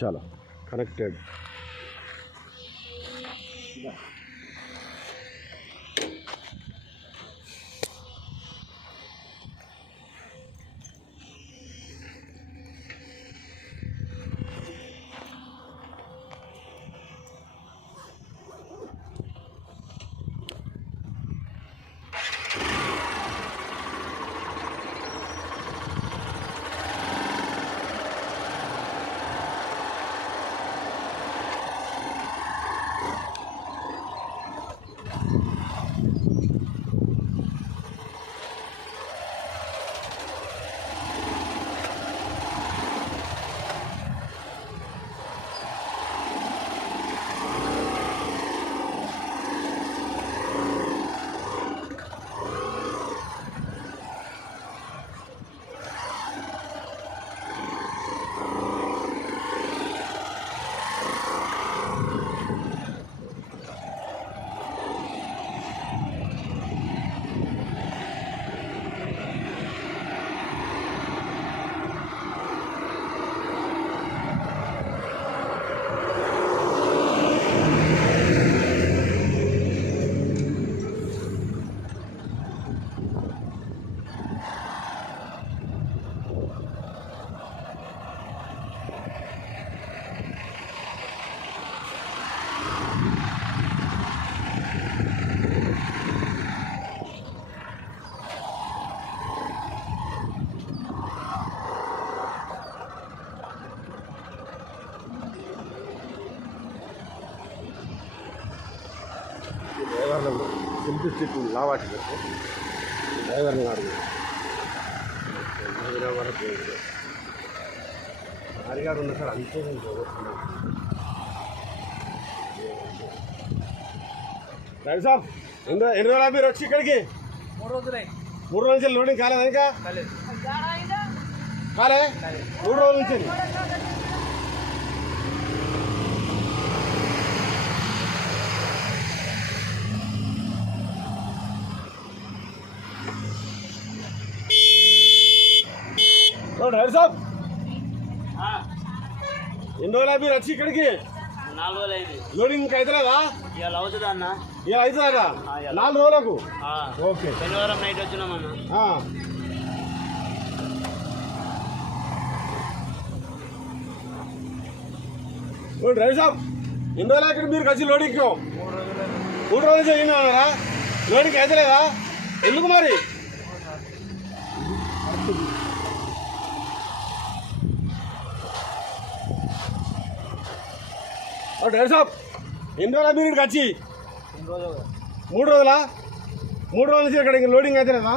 చాలా connected డ్రైవర్లను simplistic లావాటి డ్రైవర్ని అడుగు వరకు హరిగారు ఉన్న సార్ అంతే నేను చదువుతున్నాను డ్రైవర్ సాబ్ ఎన్ని ఎన్ని రోజులు మీరు వచ్చి ఇక్కడికి? మూడు రోజులై. మూడు రోజుల నుంచి లోడింగ్ కాలేదు ఇంకా? కాలే? మూడు రోజుల నుంచి. డ్రైవర్ సాబ్. ఎన్ని రోజులు మీరు వచ్చి ఇక్కడికి? నాలుగు రోజులు అయింది. లోడింగ్ ఇంకా అవుతలేదా ఇవాళ అవుతుందా అన్న? అవుతుందా. నాలుగు రోజులకు? ఆ, ఓకే. శనివారం నైట్ వచ్చినామన్న డ్రైవర్ సాబ్ ఎన్ని రోజులు అక్కడ మీరు కలిసి లోడింగ్ మూడు రోజులు మూడు రోజులు చేయన్నారా లోడింగ్ అవుతలేదా ఎందుకు మరి? డ్రైవర్ సాబ్ ఎన్ని రోజులు మీరు ఇక్కడికి వచ్చి? మూడు రోజులు? మూడు రోజులా నుంచి ఇక్కడ ఇంకా లోడింగ్ అవుతలేదా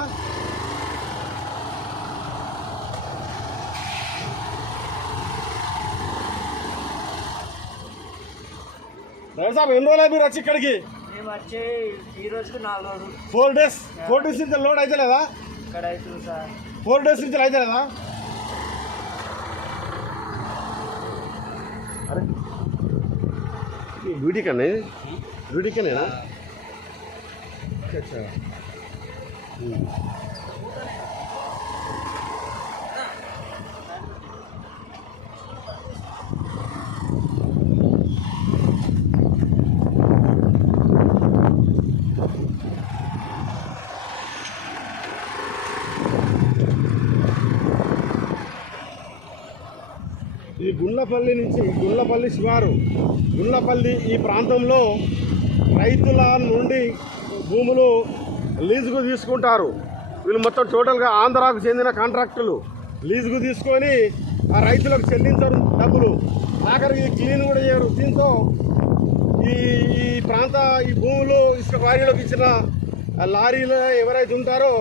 డ్రైవర్ సాబ్ ఎన్ని రోజులు మీరు వచ్చి ఇక్కడికి? ఫోర్ డేస్ ఫోర్ డేస్ నుంచి లోడ్ అవుతుంది సార్. ఫోర్ డేస్ నుంచి అవుతలేదా అరే డ్యూటీ కన్నా డ్యూటీ కనేనా అచ్చా ఇది గుండ్లపల్లి నుంచి గుండ్లపల్లి శివారు గుండ్లపల్లి ఈ ప్రాంతంలో రైతుల నుండి భూములు లీజుకు తీసుకుంటారు. వీళ్ళు మొత్తం టోటల్గా ఆంధ్రాకు చెందిన కాంట్రాక్టులు. లీజుకు తీసుకొని ఆ రైతులకు చెల్లించరు డబ్బులు. ఆఖరికి క్లీన్ కూడా చేయరు. దీంతో ఈ ఈ ప్రాంత ఈ భూములు ఇసుక క్వారీలోకి ఇచ్చిన ఆ లారీలు ఎవరైతే ఉంటారో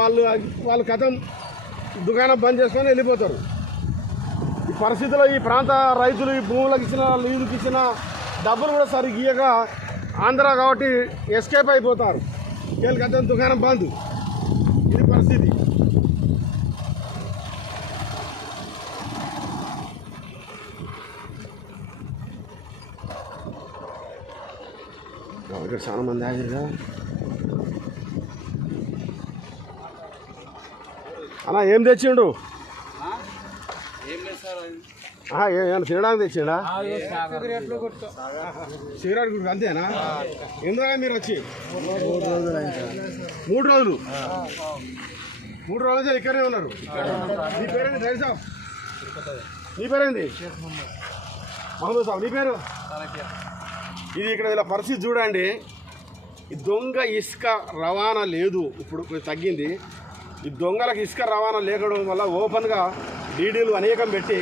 వాళ్ళు వాళ్ళు వాళ్ళ కథం దుకాణం బంద్ చేసుకొని వెళ్ళిపోతారు. పరిస్థితిలో ఈ ప్రాంత రైతులు ఈ భూములకు ఇచ్చిన లీజుకి ఇచ్చిన డబ్బులు కూడా సరిగ్గా ఇయ్యక ఆంధ్ర కాబట్టి ఎస్కేప్ అయిపోతారు. వీళ్ళకి అతని దుకాణం బంద్. ఇది పరిస్థితి. ఇక్కడ చాలా మంది ఆగిరుగా అన్న ఏం తెచ్చిండు? ఏం లేదు సార్ ఆహా, ఏ- ఏమన్నా తినడానికి తెచ్చిండా సిగరెట్ గుడికి అంతేనా? ఎందుకు మీరు వచ్చి? మూడు రోజులు మూడు రోజులు? నుంచి ఇక్కడే ఉన్నారు. నీ పేరేంటి? డ్రైవర్ సాబ్ నీ పేరేంటి? మహమ్మద్. సాబ్ నీ పేరు? ఇది ఇక్కడ ఇలా పరిస్థితి చూడండి. ఈ దొంగ ఇసుక రవాణా లేదు. ఇప్పుడు తగ్గింది. ఈ దొంగలకు ఇసుక రవాణా లేకపోవడం వల్ల ఓపెన్గా డీడీలు అనేకం పెట్టి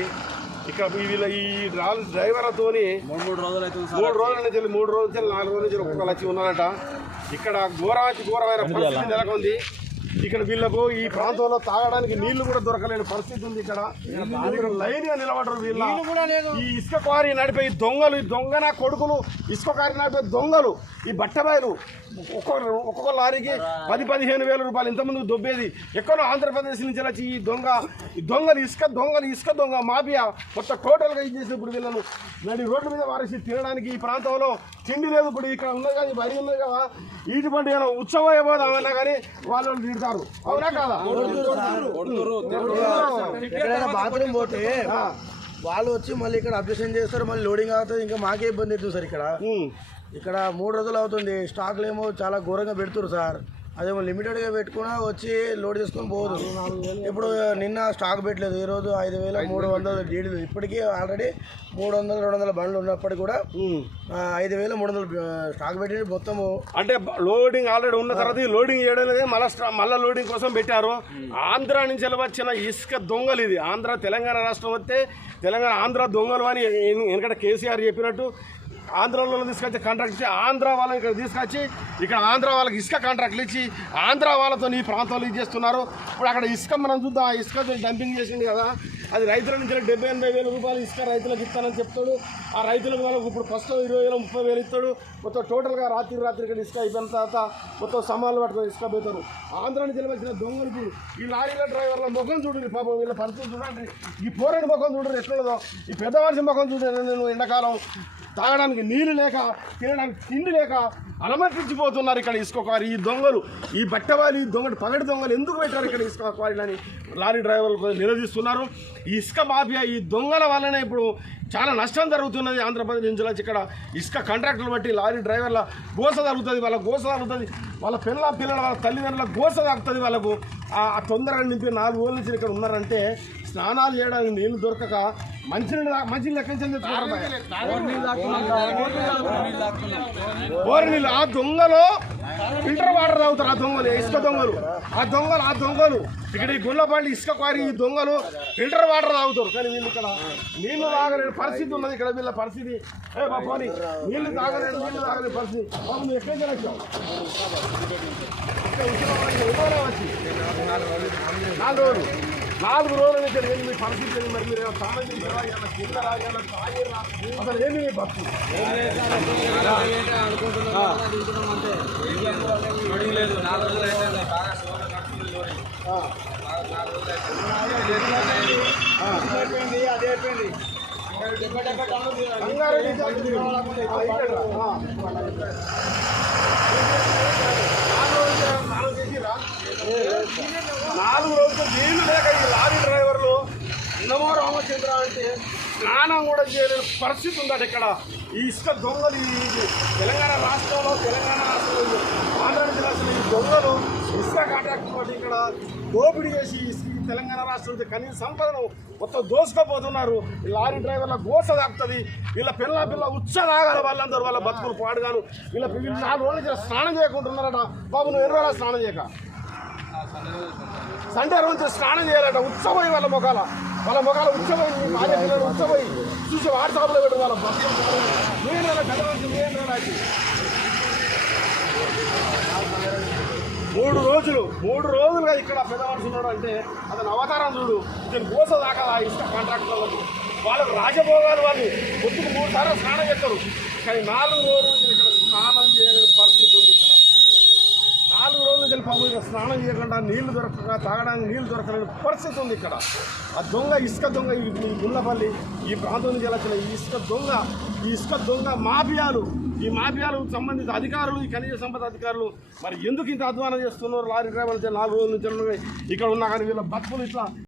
ఇక్కడ ఈ వీళ్ళ ఈ డ్రా- డ్రైవర్లతోని మూడు రోజులు మూడు రోజుల నుంచి మూడు రోజుల నుంచి నాలుగు రోజుల నుంచి ఒక్కొక్కరు వచ్చి ఉన్నారట. ఇక్కడ ఘోరాతి ఘోరమైన పరిస్థితి నెలకొంది. ఇక్కడ వీళ్ళకు ఈ ప్రాంతంలో తాగడానికి నీళ్ళు కూడా దొరకలేని పరిస్థితి ఉంది ఇక్కడ. ఇక్కడ లైన్గా నిలబడరు వీళ్ళ. ఈ ఇసుక క్వారీ నడిపే ఈ దొంగలు ఈ దొంగన కొడుకులు ఇసుక క్వారీ నడిపే దొంగలు ఈ బట్టబాయలు ఒక్కొక్క ఒక్కొక్క లారీకి పది పదిహేను వేల రూపాయలు ఇంతమంది దొబ్బేది. ఎక్కడో ఆంధ్రప్రదేశ్ నుంచి వచ్చి ఈ దొంగ ఈ దొంగలు ఇసుక దొంగలు ఇసుక దొంగ మాఫియా మొత్తం టోటల్గా ఇది చేసి ఇప్పుడు వీళ్ళను నడి రోడ్ల మీద వారేసి తినడానికి ఈ ప్రాంతంలో తిండి లేదు ఇప్పుడు. ఇక్కడ ఉన్నది కానీ వరి ఉన్నది కదా. వీటి పండుగ ఏమైనా ఉత్సవం అయిపోదామన్నా కానీ వాళ్ళు తిడతారు. అవునా కాదా? బాత్రూమ్ పోతే వాళ్ళు వచ్చి మళ్ళీ ఇక్కడ అబ్జెక్షన్ చేస్తారు మళ్ళీ లోడింగ్ అవుతుంది ఇంకా మాకే ఇబ్బంది అవుతుంది సార్ ఇక్కడ. ఇక్కడ మూడు రోజులు అవుతుంది స్టాక్లు ఏమో చాలా ఘోరంగా పెడుతున్నారు సార్ అదేమో లిమిటెడ్గా పెట్టుకున్నా వచ్చి లోడ్ చేసుకొని పోదు. ఇప్పుడు నిన్న స్టాక్ పెట్టలేదు. ఈ రోజు ఐదు వేల మూడు వందల డీడీలు ఇప్పటికీ ఆల్రెడీ మూడు వందల రెండు వందల బండ్లు ఉన్నప్పటికీ కూడా ఐదు వేల మూడు వందలు స్టాక్ పెట్టి మొత్తము. అంటే లోడింగ్ ఆల్రెడీ ఉన్న తర్వాత లోడింగ్ చేయడం లేదు. మళ్ళీ మళ్ళీ లోడింగ్ కోసం పెట్టారు. ఆంధ్ర నుంచి వచ్చిన ఇసుక దొంగలు ఇది. ఆంధ్ర తెలంగాణ రాష్ట్రం వస్తే తెలంగాణ ఆంధ్ర దొంగలు అని వెనకట కేసీఆర్ చెప్పినట్టు ఆంధ్రలో తీసుకొచ్చి కాంట్రాక్ట్ ఇచ్చి ఆంధ్ర వాళ్ళని ఇక్కడ తీసుకొచ్చి ఇక్కడ ఆంధ్ర వాళ్ళకి ఇసుక కాంట్రాక్ట్లు ఇచ్చి ఆంధ్ర వాళ్ళతో ఈ ప్రాంతంలో ఇది చేస్తున్నారు. ఇప్పుడు అక్కడ ఇసుక మనం చూద్దాం ఆ ఇసుక డంపింగ్ చేసింది కదా. అది రైతుల నుంచి డెబ్బై ఎనభై వేల రూపాయలు ఇసుక రైతులకు ఇస్తానని చెప్తాడు. ఆ రైతులకు వాళ్ళకు ఇప్పుడు ఫస్ట్ ఇరవై వేల ముప్పై వేలు ఇస్తాడు. మొత్తం టోటల్గా రాత్రి రాత్రి ఇక్కడ ఇసుక అయిపోయిన తర్వాత మొత్తం సమాన్లు పట్టుకొని ఇసుక పోతారు. ఆంధ్ర నుంచి వచ్చిన దొంగలు ఈ లారీల డ్రైవర్ల ముఖం చూడండి పాపం వీళ్ళ పరిస్థితి చూడండి. ఈ పోరడి ముఖం చూడండి ఎట్లా ఈ పెద్ద మనిషి ముఖం చూడండి నేను ఎండాకాలం. తాగడానికి నీళ్ళు లేక తినడానికి తిండి లేక అలమర్పించిపోతున్నారు ఇక్కడ ఇసుక క్వారీ. ఈ దొంగలు ఈ బట్టవాలి ఈ దొంగలు పగటి దొంగలు ఎందుకు పెట్టారు ఇక్కడ ఇసుక క్వారీలని? లారీ డ్రైవర్లు నిలదీస్తున్నారు. ఈ ఇసుక మాఫియా ఈ దొంగల వల్లనే ఇప్పుడు చాలా నష్టం జరుగుతున్నది ఆంధ్రప్రదేశ్ నుంచి ఇక్కడ ఇసుక కాంట్రాక్టర్లు బట్టి లారీ డ్రైవర్ల గోస తగ్గుతుంది వాళ్ళ గోస తగ్గుతుంది వాళ్ళ పిల్లల పిల్లల వాళ్ళ తల్లిదండ్రుల గోస తగ్గుతుంది వాళ్ళకు. ఆ ఆ తొందరగా నింపి నాలుగు రోజుల నుంచి ఇక్కడ ఉన్నారంటే స్నానాలు చేయడానికి నీళ్ళు దొరకక తెచ్చుకుంటారు బోరు నీళ్ళు ఆ దొంగలు ఫిల్టర్ వాటర్ తాగుతారు ఆ దొంగలు ఇసుక దొంగలు. ఆ దొంగలు ఆ దొంగలు. ఇక్కడ ఈ గుళ్ళపల్లి ఇసుక క్వారీ ఈ దొంగలు ఫిల్టర్ వాటర్ తాగుతారు. కానీ వీళ్ళు ఇక్కడ నీళ్ళు తాగలేని పరిస్థితి ఉన్నది. ఇక్కడ వీళ్ళ పరిస్థితి. ఏ బాబోని నీళ్ళు తాగలేని నీళ్ళు తాగలేని పరిస్థితి. బాబు నువ్వు వచ్చావు? నాలుగు రోజులు. నాలుగు రోజుల నుంచి నేను మీ పరిస్థితి మరి మీరు స్నానం చేశారా ఏమైనా తిన్నారా ఏమైనా అసలు ఏమి మీ భక్తి రంగారెడ్డి జాతి కావాలనుకుంటే నాలుగు రోజులు స్నానం నీళ్ళు లేక ఈ లారీ డ్రైవర్లు నమో రామచంద్ర అంటే స్నానం కూడా చేయలేని పరిస్థితి ఉందట ఇక్కడ. ఈ ఇసుక దొంగలు ఈ తెలంగాణ రాష్ట్రంలో తెలంగాణ రాష్ట్రంలో ఆంధ్ర రాష్ట్రంలో ఈ దొంగలు ఇసుక కాంట్రాక్ట్ తోటి ఇక్కడ దోపిడీ చేసి తెలంగాణ రాష్ట్రంలో కనీస సంపదను మొత్తం దోసుకపోతున్నారు. ఈ లారీ డ్రైవర్ల గోస తాకుతుంది. వీళ్ళ పిల్ల పిల్ల ఉచ్చ తాగాలి వాళ్ళందరూ వాళ్ళ బతుకులు పాడుగాను. వీళ్ళ నాలుగు రోజులు స్నానం చేయకుంటున్నారట. బాబు నువ్వు ఎన్ని రోజులు స్నానం చేయక? సండే రోజు స్నానం చేయాలంట. ఉత్సవం వాళ్ళ ముఖాల వాళ్ళ మొఖాల ఉత్సవం మీ పిల్లలు ఉత్సవం చూసి వాట్సాప్లో పెట్టు వాళ్ళ మూడు రోజులు మూడు రోజులుగా ఇక్కడ పెద్ద ఉన్నాడు అంటే అతను అవతారం చూడు. ఇతను గోస దాకా ఆ కాంట్రాక్టర్లకు. వాళ్ళకు రాజభోగాలు వాళ్ళు. పొద్దుకు మూడు సార్లు స్నానం చేస్తారు. కానీ నాలుగు రోజులు ఇక్కడ స్నానం చేయలేని పరిస్థితి ఉంది ఇక్కడ నాలుగు రోజులు కలిపి పాపం ఇక్కడ స్నానం చేయకుండా నీళ్ళు దొరకక తాగడానికి నీళ్ళు దొరకలేని పరిస్థితి ఉంది ఇక్కడ. ఆ దొంగ ఇసుక దొంగ ఈ ఈ గుళ్ళపల్లి ఈ ప్రాంతం నుంచి వచ్చిన ఈ ఇసుక దొంగ ఈ ఇసుక దొంగ మాఫియాలు ఈ మాఫియాలకు సంబంధిత అధికారులు ఈ ఖనిజ సంపద అధికారులు మరి ఎందుకు ఇంత అధ్వానం చేస్తున్నారు? లారీ డ్రైవర్లు నాలుగు రోజుల నుంచి ఇక్కడ ఉన్నా కానీ వీళ్ళ బతుకులు ఇట్లా